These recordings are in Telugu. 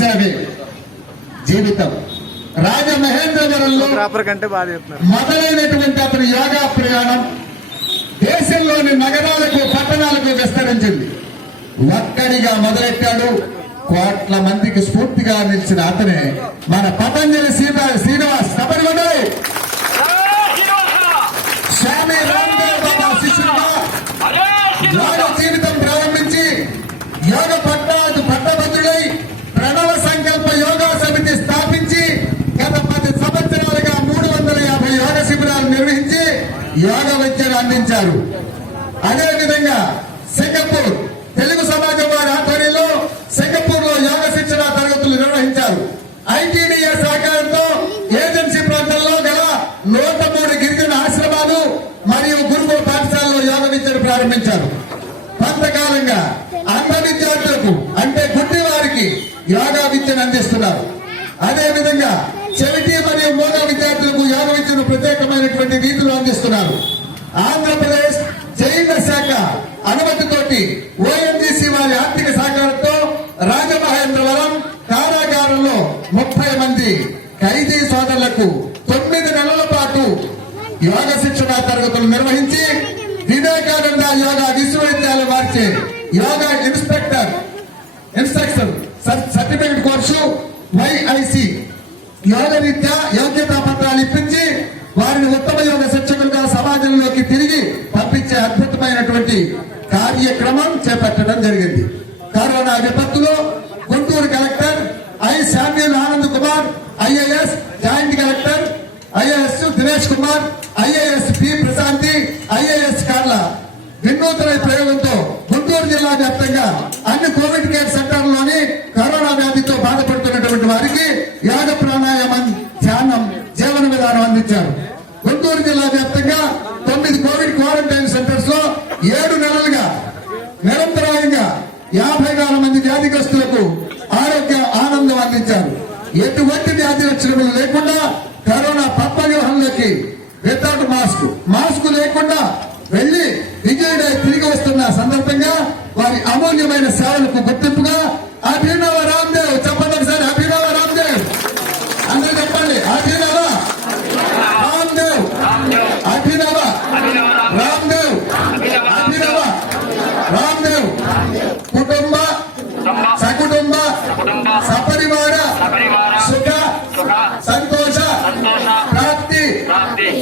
సేవే జీవితం. రాజమహేంద్రవరంలో మొదలైనటువంటి అతని యోగా ప్రయాణం దేశంలోని నగరాలకు పట్టణాలకు విస్తరించింది. ఒక్కడిగా మొదలెట్టాడు. కోట్ల మందికి స్ఫూర్తిగా నిలిచిన అతనే మన పతంజలి సీత శ్రీనివాస్. తప్పని మండలి స్వామి రామ్దేవ్ బాబా శిష్యుడుగా యోగ జీవితం ప్రారంభించి యోగ పట్టాలకు యోగ విద్యను అందించారు. అదే విధంగా సింగపూర్ తెలుగు సమాజం వారి ఆధ్వర్యంలో సింగపూర్లో యోగ శిక్షణ తరగతులు నిర్వహించారు. ఐటీడీఏ సహకారంతో ఏజెన్సీ ప్రాంతంలో గల నూట మూడు గిరిజన ఆశ్రమాలు మరియు గురుకుల పాఠశాలలో యోగ విద్యను ప్రారంభించారు. కొంతకాలంగా అంధ విద్యార్థులకు అంటే గుడ్డి వారికి యోగా విద్యను అందిస్తున్నారు. అదే విధంగా చెవిటి మరియు మోగ విద్యార్థులకు యోగ విద్యను ప్రత్యేకమైనటువంటి రీతిలో అందిస్తున్నారు. ఆంధ్రప్రదేశ్ జైన శాఖ అనుమతితోటి ఓఎన్జీసీ వారి ఆర్థిక సహకారంతో రాజమహేంద్రవరం కారాగారంలో ముప్పై మంది ఖైదీ సోదరులకు తొమ్మిది నెలల పాటు యోగ శిక్షణ తరగతులు నిర్వహించి వివేకానంద యోగా విశ్వవిద్యాలయం వారిచే yoga inspector instruction certificate course YIC yoga రీత్యా యోగ్యతా పత్రాలు ఇప్పించి వారిని ఉత్తమ యోగ శిక్షకులుగా సమాజంలోకి తిరిగి పంపించే అద్భుతమైనటువంటి కార్యక్రమం చేపట్టడం జరిగింది. Corona విపత్తులో Guntur collector I Samuel Anand Kumar IAS joint collector IAS Dinesh Kumar IAS P Prashanthi IAS కార్ల వినూత్న ప్రయోగంతో గుంటూరు జిల్లా వ్యాప్తంగా అన్ని కోవిడ్ కేర్ సెంటర్లు విధానం గుంటూరు జిల్లా వ్యాప్తంగా తొమ్మిది కోవిడ్ క్వారంటైన్ సెంటర్స్లో ఏడు నెలలుగా నిరంతరాయంగా యాభై వేల మంది వ్యాధిగ్రస్తులకు ఆరోగ్య ఆనందం అందించారు. ఎటువంటి వ్యాధి లక్షణములు లేకుండా కరోనా పప్ప వ్యూహంలోకి వితౌట్ మాస్క్ మాస్క్ లేకుండా వెళ్ళి విజయుడై తిరిగి వస్తున్న సందర్భంగా వారి అమూల్యమైన సేవలకు గుర్తింపుగా అభినవ సపరివార సుఖ సంతోష ప్రాప్తి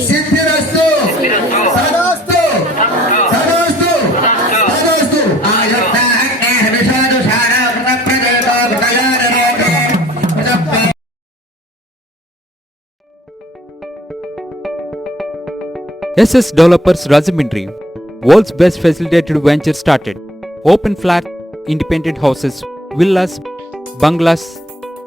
సిద్ధిరస్తు సదాస్తు సదాస్తు సదాస్తు SS Developers Rajamindri, world's best facilitated venture started. Open flat, independent houses, villas, bungalows,